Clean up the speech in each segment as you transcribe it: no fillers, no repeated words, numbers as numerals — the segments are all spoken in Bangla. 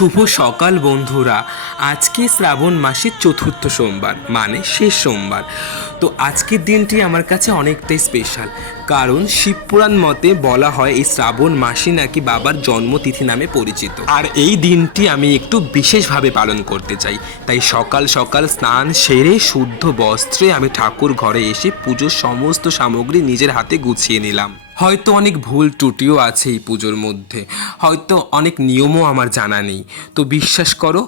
শুভ সকাল বন্ধুরা। আজকে শ্রাবণ মাসের চতুর্থ সোমবার, মানে শেষ সোমবার। তো আজকের দিনটি আমার কাছে অনেকটাই স্পেশাল, কারণ শিবপুরাণ মতে বলা হয় এই শ্রাবণ মাসে নাকি বাবার জন্মতিথি নামে পরিচিত। আর এই দিনটি আমি একটু বিশেষভাবে পালন করতে চাই। তাই সকাল সকাল স্নান সেরে শুদ্ধ বস্ত্রে আমি ঠাকুর ঘরে এসে পুজোর সমস্ত সামগ্রী নিজের হাতে গুছিয়ে নিলাম। হয়তো অনেক ভুল ত্রুটিও আছে এই পুজোর মধ্যে, হয়তো অনেক নিয়মও আমার জানা নেই। তো বিশ্বাস করো,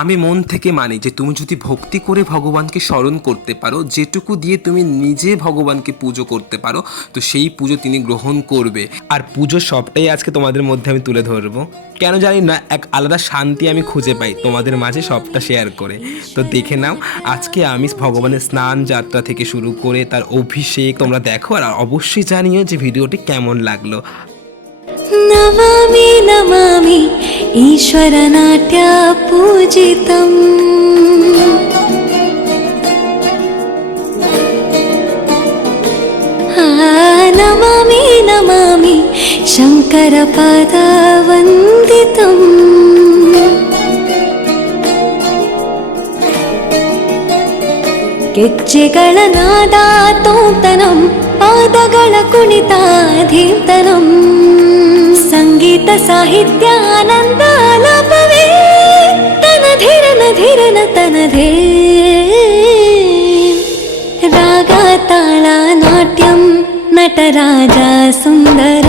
আমি মন থেকে মানি যে তুমি যদি ভক্তি করে ভগবানকে স্মরণ করতে পারো, যেটুকু দিয়ে তুমি নিজে ভগবানকে পুজো করতে পারো, তো সেই পুজো তিনি গ্রহণ করবে। আর পুজো সবটাই আজকে তোমাদের মধ্যে আমি তুলে ধরবো। কেন জানি না, এক আলাদা শান্তি আমি খুঁজে পাই তোমাদের মাঝে সবটা শেয়ার করে। তো দেখে নাও, আজকে আমি ভগবানের স্নান যাত্রা থেকে শুরু করে তার অভিষেক তোমরা দেখো, আর অবশ্যই জানিও যে ভিডিওটি কেমন লাগলো। নমামি নমামি ঈশ্বর নাট্য পূজিতম, নমামি নমামি শঙ্কর পদ ವಂದಿತಂ। ಗೆಜ್ಜೆಗಳ ನಾದ ತೋಂತನಂ, ಪಾದಗಳ ಕುಣಿತಾಧೀರ್ತನಂ, ಸಂಗೀತ ಸಾಹಿತ್ಯ ಆನಂದ ಆಲಾಪವೇ ತನಧಿರನ ಧಿರನ ತನಧೇ, ರಾಗ ತಾಳ ನಾಟ್ಯಂ ನಟರಾಜ ಸುಂದರ,